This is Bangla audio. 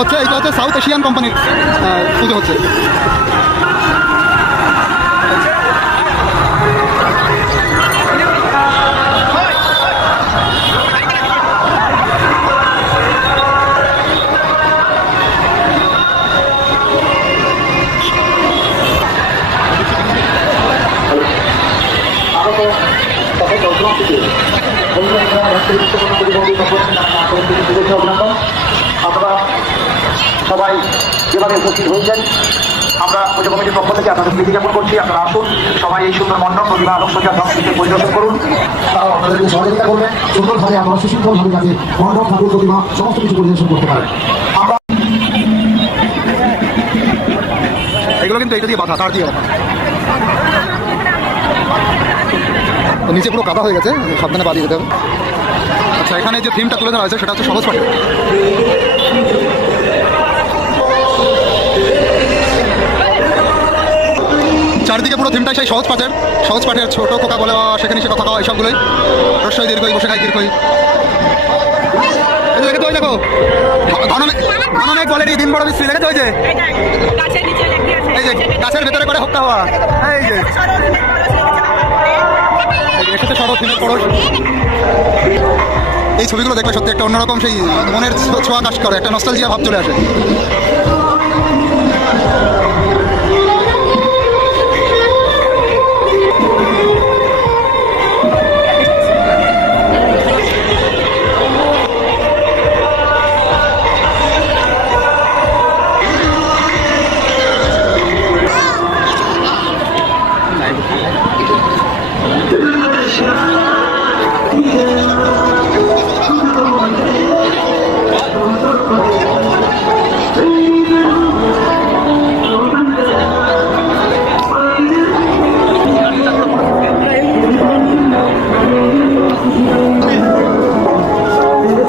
হচ্ছে এটা হচ্ছে সাউথ এশিয়ান কোম্পানির পুজো হচ্ছে। আপনারা সবাই যেভাবে উপস্থিত হয়েছেন, আমরা পুজো কমিটির পক্ষ থেকে আপনাদের প্রীতি জ্ঞাপন করছি। আপনারা আসুন, সবাই এই সুন্দর মণ্ডপ প্রতিভা আলোকসজ্জা সংস্কৃতি পরিদর্শন করুন। তারাও আপনাদেরকে সহযোগিতা করবেন সুন্দরভাবে আপনারা সুশৃঙ্খলভাবে যাতে মণ্ডপ ঠাকুর প্রতিমা সমস্ত কিছু পরিদর্শন করতে পারেন। আমরা এগুলো কিন্তু এটা দিয়ে বাঁধা, তার দিয়ে বাঁধা। নিচে পুরো কাদা হয়ে গেছে, সাবধানে বাড়িয়ে যেতে হবে। আচ্ছা, এখানে যে থিমটা তুলে ধরা হয়েছে সেটা হচ্ছে সহজ পাঠে। চারিদিকে পুরো থিমটাই সেই সহজ পাঠের ছোট খোকা বলে সেখানে সে কথা কওয়া এইসবগুলোই রস্যই দীর্ঘই বসে খাই দীর্ঘই। দেখে তো ওই দেখো ধনমেঘ বলে দিন বড় বিশ্রী লেগেছে ওই যে এই যে গাছের ভেতরে করে হত্যা হওয়া। এই যে এসেছে সড়ক থিমের পড়োশ। এই ছবিগুলো দেখলে সত্যি একটা অন্যরকম সেই মনের ছোঁয়া কাজ করে, একটা নস্টালজিয়া ভাব চলে আসে।